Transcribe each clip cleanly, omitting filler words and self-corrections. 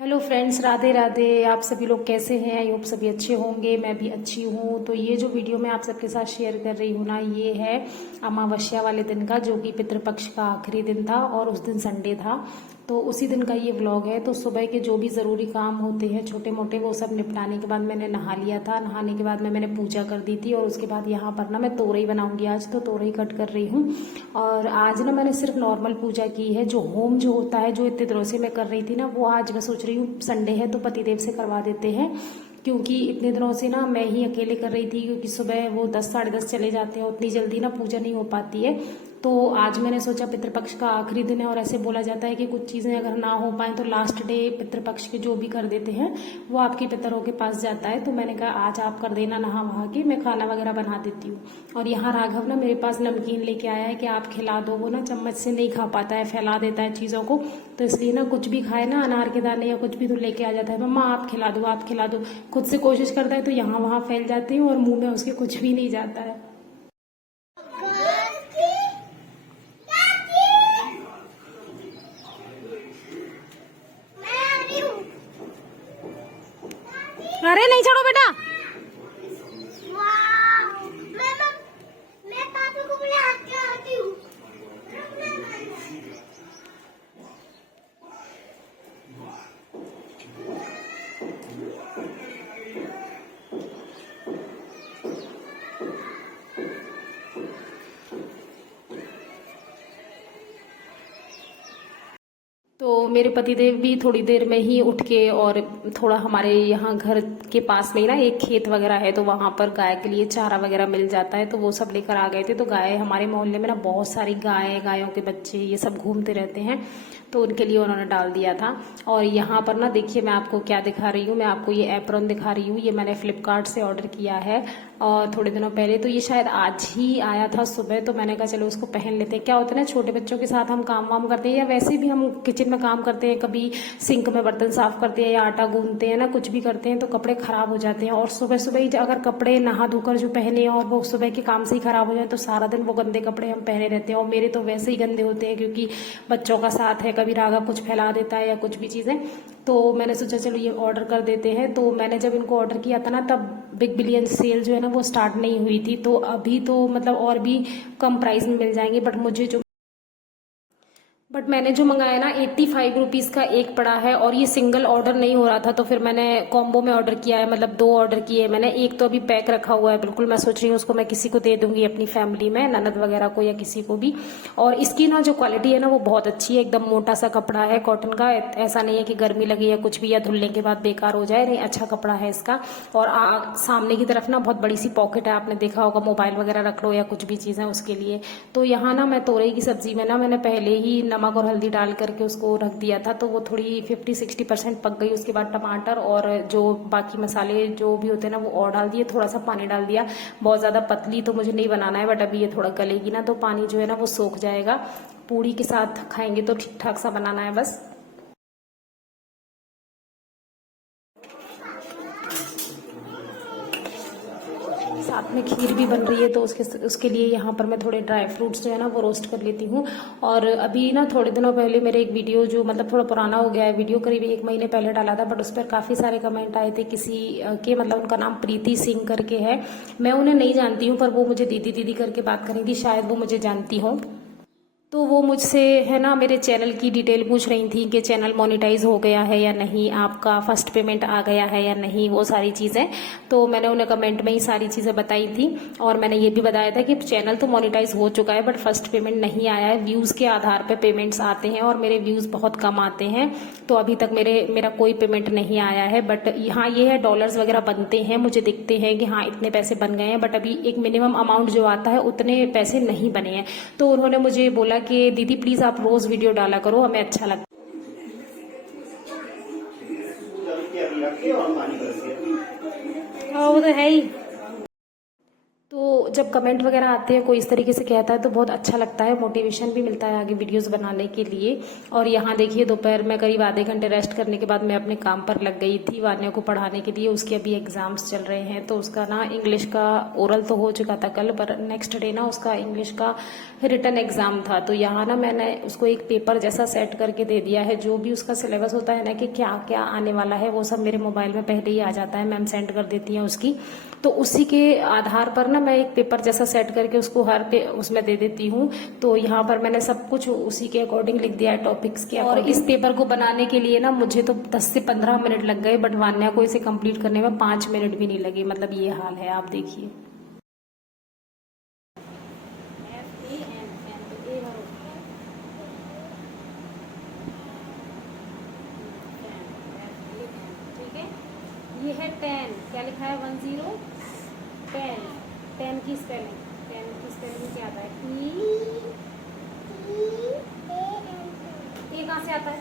Hello friends, Radhe Radhe. आप सभी लोग कैसे हैं? आई होप सभी अच्छे होंगे। मैं भी अच्छी हूँ। तो ये जो वीडियो मैं आप सबके साथ शेयर कर रही हूँ ना, ये है अमावस्या वाले दिन का, जो कि पितृपक्ष का आखिरी दिन था और उस दिन संडे था। तो उसी दिन का ये व्लॉग है। तो सुबह के जो भी ज़रूरी काम होते हैं छोटे मोटे, वो सब निपटाने के बाद मैंने नहा लिया था। नहाने के बाद मैंने पूजा कर दी थी और उसके बाद यहाँ पर ना मैं तोरई बनाऊंगी आज, तो तोरई कट कर रही हूँ। और आज ना मैंने सिर्फ नॉर्मल पूजा की है। जो होम जो होता है, जो इतने दिनों से मैं कर रही थी ना, वो आज मैं सोच रही हूँ संडे है तो पतिदेव से करवा देते हैं। क्योंकि इतने दिनों से ना मैं ही अकेले कर रही थी, क्योंकि सुबह वो 10 साढ़े 10 चले जाते हैं, उतनी जल्दी ना पूजा नहीं हो पाती है। तो आज मैंने सोचा पितृपक्ष का आखिरी दिन है और ऐसे बोला जाता है कि कुछ चीज़ें अगर ना हो पाए तो लास्ट डे पितृपक्ष के जो भी कर देते हैं वो आपके पितरों के पास जाता है। तो मैंने कहा आज आप कर देना, नहा वहा के मैं खाना वगैरह बना देती हूँ। और यहाँ राघव ना मेरे पास नमकीन लेके आया है कि आप खिला दो। वो ना चम्मच से नहीं खा पाता है, फैला देता है चीज़ों को। तो इसलिए ना कुछ भी खाए ना, अनार के दाने या कुछ भी, तो लेके आ जाता है, मम्मा आप खिला दो आप खिला दो। खुद से कोशिश करता है तो यहाँ वहाँ फैल जाती हूँ और मुंह में उसके कुछ भी नहीं जाता है। अरे नहीं छोड़ो बेटा। मैं पापा को बुला के आती हूँ। तो मेरे पतिदेव भी थोड़ी देर में ही उठ के, और थोड़ा हमारे यहाँ घर के पास में ही ना एक खेत वगैरह है, तो वहां पर गाय के लिए चारा वगैरह मिल जाता है, तो वो सब लेकर आ गए थे। तो गाय, हमारे मोहल्ले में ना बहुत सारी गाय, गायों के बच्चे ये सब घूमते रहते हैं, तो उनके लिए उन्होंने डाल दिया था। और यहाँ पर ना देखिए, मैं आपको क्या दिखा रही हूँ, मैं आपको ये एप्रॉन दिखा रही हूँ। ये मैंने फ्लिपकार्ट से ऑर्डर किया है और थोड़े दिनों पहले, तो ये शायद आज ही आया था सुबह। तो मैंने कहा चलो उसको पहन लेते हैं। क्या होता है ना, छोटे बच्चों के साथ हम काम वाम करते हैं या वैसे भी हम किचन में काम करते हैं, कभी सिंक में बर्तन साफ करते हैं या आटा गूंदते हैं ना, कुछ भी करते हैं, तो कपड़े खराब हो जाते हैं। और सुबह सुबह ही अगर कपड़े नहा धोकर जो पहने और वो सुबह के काम से ही खराब हो जाए, तो सारा दिन वो गंदे कपड़े हम पहने रहते हैं। और मेरे तो वैसे ही गंदे होते हैं, क्योंकि बच्चों का साथ है, कभी रागा कुछ फैला देता है या कुछ भी चीज़ें। तो मैंने सोचा चलो ये ऑर्डर कर देते हैं। तो मैंने जब इनको ऑर्डर किया था ना, तब बिग बिलियन सेल जो है ना वो स्टार्ट नहीं हुई थी। तो अभी तो मतलब और भी कम प्राइस में मिल जाएंगे। बट मैंने जो मंगाया ना 85 रुपीज़ का एक पड़ा है, और ये सिंगल ऑर्डर नहीं हो रहा था, तो फिर मैंने कॉम्बो में ऑर्डर किया है। मतलब दो ऑर्डर किए मैंने। एक तो अभी पैक रखा हुआ है बिल्कुल, मैं सोच रही हूँ उसको मैं किसी को दे दूंगी, अपनी फैमिली में, ननद वगैरह को या किसी को भी। और इसकी ना जो क्वालिटी है ना वो बहुत अच्छी है, एकदम मोटा सा कपड़ा है कॉटन का। ऐसा नहीं है कि गर्मी लगे या कुछ भी, या धुलने के बाद बेकार हो जाए, नहीं, अच्छा कपड़ा है इसका। और सामने की तरफ ना बहुत बड़ी सी पॉकेट है, आपने देखा होगा, मोबाइल वगैरह रख लो या कुछ भी चीज़ है उसके लिए। तो यहाँ ना मैं तोरई की सब्जी में ना मैंने पहले ही नमक और हल्दी डाल करके उसको रख दिया था, तो वो थोड़ी 50-60% पक गई। उसके बाद टमाटर और जो बाकी मसाले जो भी होते हैं ना वो और डाल दिए, थोड़ा सा पानी डाल दिया। बहुत ज़्यादा पतली तो मुझे नहीं बनाना है, बट अभी ये थोड़ा गलेगी ना तो पानी जो है ना वो सोख जाएगा। पूड़ी के साथ खाएंगे तो ठीक ठाक सा बनाना है बस। साथ में खीर भी बन रही है, तो उसके लिए यहाँ पर मैं थोड़े ड्राई फ्रूट्स जो है ना वो रोस्ट कर लेती हूँ। और अभी ना थोड़े दिनों पहले मेरे एक वीडियो, जो मतलब थोड़ा पुराना हो गया है वीडियो, करीब 1 महीने पहले डाला था, बट उस पर काफ़ी सारे कमेंट आए थे किसी के, मतलब उनका नाम प्रीति सिंह करके है। मैं उन्हें नहीं जानती हूँ, पर वो मुझे दीदी दीदी करके बात करी थी, शायद वो मुझे जानती हों। तो वो मुझसे है ना मेरे चैनल की डिटेल पूछ रही थी कि चैनल मोनेटाइज हो गया है या नहीं, आपका फर्स्ट पेमेंट आ गया है या नहीं, वो सारी चीज़ें। तो मैंने उन्हें कमेंट में ही सारी चीज़ें बताई थी। और मैंने ये भी बताया था कि चैनल तो मोनेटाइज हो चुका है, बट फर्स्ट पेमेंट नहीं आया है। व्यूज़ के आधार पर पेमेंट्स आते हैं और मेरे व्यूज़ बहुत कम आते हैं, तो अभी तक मेरा कोई पेमेंट नहीं आया है। बट यहाँ ये है, डॉलर्स वगैरह बनते हैं, मुझे दिखते हैं कि हाँ इतने पैसे बन गए हैं, बट अभी एक मिनिमम अमाउंट जो आता है उतने पैसे नहीं बने हैं। तो उन्होंने मुझे बोला कि दीदी प्लीज आप रोज वीडियो डाला करो, हमें अच्छा लगता है। वो तो है ही। तो जब कमेंट वगैरह आते हैं, कोई इस तरीके से कहता है तो बहुत अच्छा लगता है, मोटिवेशन भी मिलता है आगे वीडियोस बनाने के लिए। और यहाँ देखिए दोपहर में करीब आधे घंटे रेस्ट करने के बाद मैं अपने काम पर लग गई थी वान्या को पढ़ाने के लिए। उसके अभी एग्जाम्स चल रहे हैं, तो उसका ना इंग्लिश का ओरल तो हो चुका था कल, पर नेक्स्ट डे ना उसका इंग्लिश का रिटन एग्जाम था। तो यहाँ ना मैंने उसको एक पेपर जैसा सेट करके दे दिया है। जो भी उसका सिलेबस होता है ना कि क्या क्या आने वाला है, वो सब मेरे मोबाइल में पहले ही आ जाता है, मैम सेंड कर देती हैं उसकी। तो उसी के आधार पर ना मैं एक पेपर जैसा सेट करके उसको उसमें दे देती हूँ। तो यहाँ पर मैंने सब कुछ उसी के अकॉर्डिंग लिख दिया है, टॉपिक्स के। और इस पेपर को बनाने के लिए ना मुझे तो 10 से 15 मिनट लग गए, बट वान्या को इसे कंप्लीट करने में 5 मिनट भी नहीं लगे। मतलब ये हाल है, आप देखिए। ये है 10, क्या लिखा है 10 10 10 की स्पेलिंग, 10 की स्पेलिंग क्या आता है? ए कहाँ से आता है?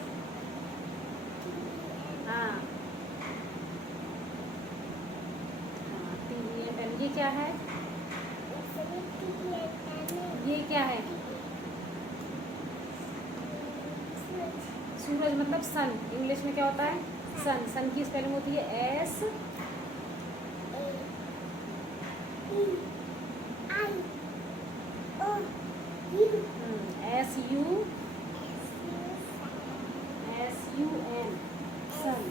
हाँ TEN। ये क्या है? ये क्या है? सूरज मतलब सन, इंग्लिश में क्या होता है? सन। सन की स्पेलिंग होती है SU। SUN सन।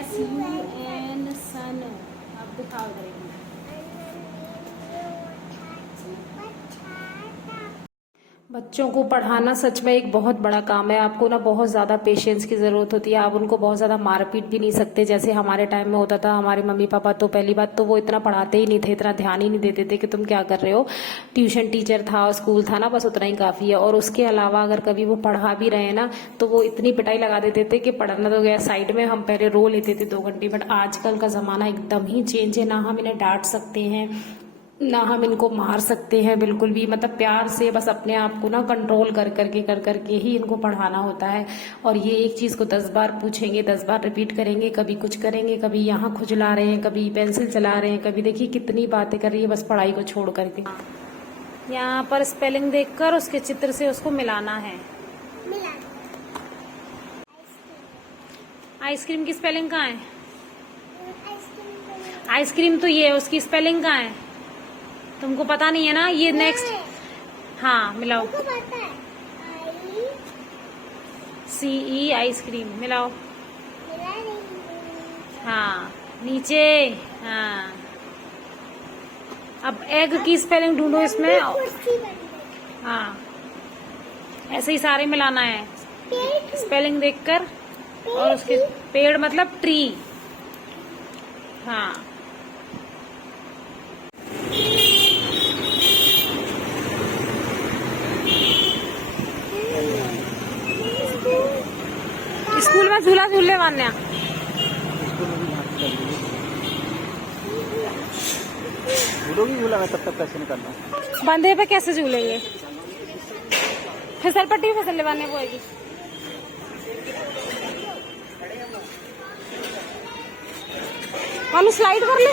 SUN सन। अब दिखाओ इधर। बच्चों को पढ़ाना सच में एक बहुत बड़ा काम है। आपको ना बहुत ज़्यादा पेशेंस की ज़रूरत होती है। आप उनको बहुत ज़्यादा मारपीट भी नहीं सकते जैसे हमारे टाइम में होता था। हमारे मम्मी पापा तो पहली बात तो वो इतना पढ़ाते ही नहीं थे, इतना ध्यान ही नहीं देते थे कि तुम क्या कर रहे हो। ट्यूशन टीचर था, स्कूल था ना, बस उतना ही काफ़ी है। और उसके अलावा अगर कभी वो पढ़ा भी रहे ना तो वो इतनी पिटाई लगा देते थे कि पढ़ना तो गया साइड में, हम पहले रो लेते थे 2 घंटे। बट आजकल का ज़माना एकदम ही चेंज है। ना हम इन्हें डांट सकते हैं, ना हम इनको मार सकते हैं बिल्कुल भी। मतलब प्यार से बस अपने आप को ना कंट्रोल कर करके ही इनको पढ़ाना होता है। और ये एक चीज़ को 10 बार पूछेंगे, 10 बार रिपीट करेंगे, कभी कुछ करेंगे, कभी यहाँ खुजला रहे हैं, कभी पेंसिल चला रहे हैं, कभी देखिए कितनी बातें कर रही है बस पढ़ाई को छोड़ करके। यहाँ पर स्पेलिंग देखकर उसके चित्र से उसको मिलाना है। आइसक्रीम की स्पेलिंग कहाँ है? आइसक्रीम तो ये है, उसकी स्पेलिंग कहाँ है? तुमको पता नहीं है ना? ये नेक्स्ट। हाँ मिलाओ। CE आइसक्रीम मिलाओ। हाँ नीचे। हाँ अब एग की स्पेलिंग ढूंढो इसमें। हाँ ऐसे ही सारे मिलाना है स्पेलिंग देखकर। और उसके पेड़ मतलब ट्री। हाँ स्कूल में झूला झूलने वान्या। झूलोगी झूला में तब तक कैसे निकलना? बंधे पे कैसे झूलेंगे? फिसल पट्टी फिसल लेवाने पड़ेगी। वालू स्लाइड कर ले।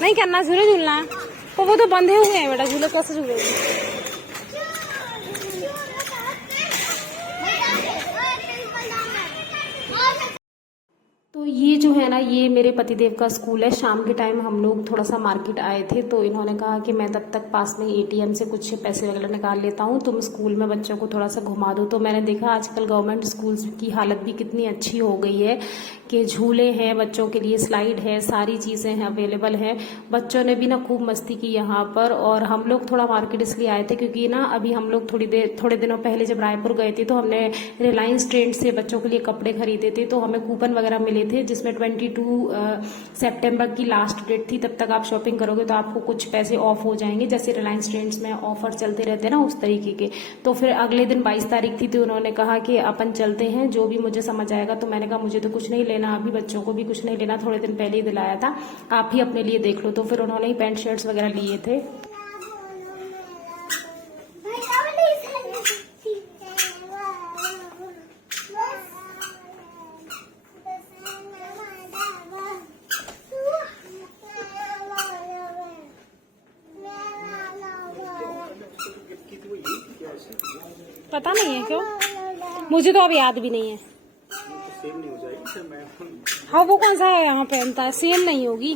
नहीं करना, झूले झूलना है तो वो तो बंधे हुए हैं बेटा, झूले कैसे झूलेगी? तो ये जो है ना, ये मेरे पतिदेव का स्कूल है। शाम के टाइम हम लोग थोड़ा सा मार्केट आए थे, तो इन्होंने कहा कि मैं तब तक पास में ATM से कुछ पैसे वगैरह निकाल लेता हूँ, तुम स्कूल में बच्चों को थोड़ा सा घुमा दो। तो मैंने देखा आजकल गवर्नमेंट स्कूल्स की हालत भी कितनी अच्छी हो गई है कि झूले हैं बच्चों के लिए, स्लाइड है, सारी चीज़ें हैं, अवेलेबल हैं। बच्चों ने भी ना खूब मस्ती की यहाँ पर। और हम लोग थोड़ा मार्केट इसलिए आए थे क्योंकि ना अभी हम लोग थोड़े दिनों पहले जब रायपुर गए थे तो हमने रिलायंस ट्रेंड से बच्चों के लिए कपड़े खरीदे थे। तो हमें कूपन वगैरह मिले थे जिसमें 22 सितंबर की लास्ट डेट थी। तब तक आप शॉपिंग करोगे तो आपको कुछ पैसे ऑफ हो जाएंगे, जैसे रिलायंस ट्रेंड्स में ऑफर चलते रहते हैं ना, उस तरीके के। तो फिर अगले दिन 22 तारीख थी, तो उन्होंने कहा कि अपन चलते हैं, जो भी मुझे समझ आएगा। तो मैंने कहा मुझे तो कुछ नहीं लेना, अभी बच्चों को भी कुछ नहीं लेना, थोड़े दिन पहले ही दिलाया था, आप ही अपने लिए देख लो। तो फिर उन्होंने ही पैंट शर्ट्स वगैरह लिए थे। पता नहीं है क्यों, मुझे तो अब याद भी नहीं है। सेम नहीं हो जाएगी फिर मैं। हाँ वो कौन सा है यहाँ पहनता है, सेम नहीं होगी।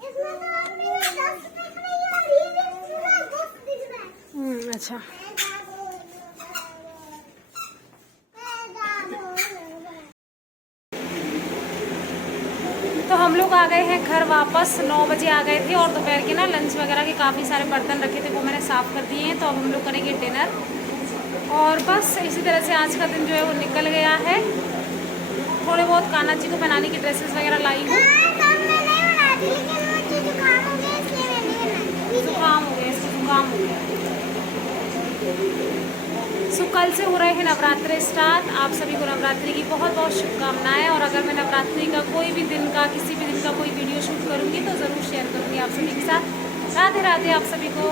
इसमें तो आपने 10 दिख रही है और ये पूरा 10 दिख रहा है। अच्छा तो हम लोग आ गए हैं घर वापस, 9 बजे आ गए थे और दोपहर के ना लंच वगैरह के काफ़ी सारे बर्तन रखे थे वो मैंने साफ़ कर दिए हैं। तो अब हम लोग करेंगे डिनर और बस इसी तरह से आज का दिन जो है वो निकल गया है। थोड़े बहुत कान्हा जी को पहनाने की ड्रेसेस वगैरह लाई हूँ। जुकाम हो गया, इसको जुकाम हो गया। सो कल से हो रहे हैं नवरात्रि स्टार्ट। आप सभी को नवरात्रि की बहुत बहुत शुभकामनाएं। और अगर मैं नवरात्रि का कोई भी दिन का किसी भी दिन का कोई वीडियो शूट करूँगी तो ज़रूर शेयर करूँगी आप सभी के साथ। राधे राधे आप सभी को।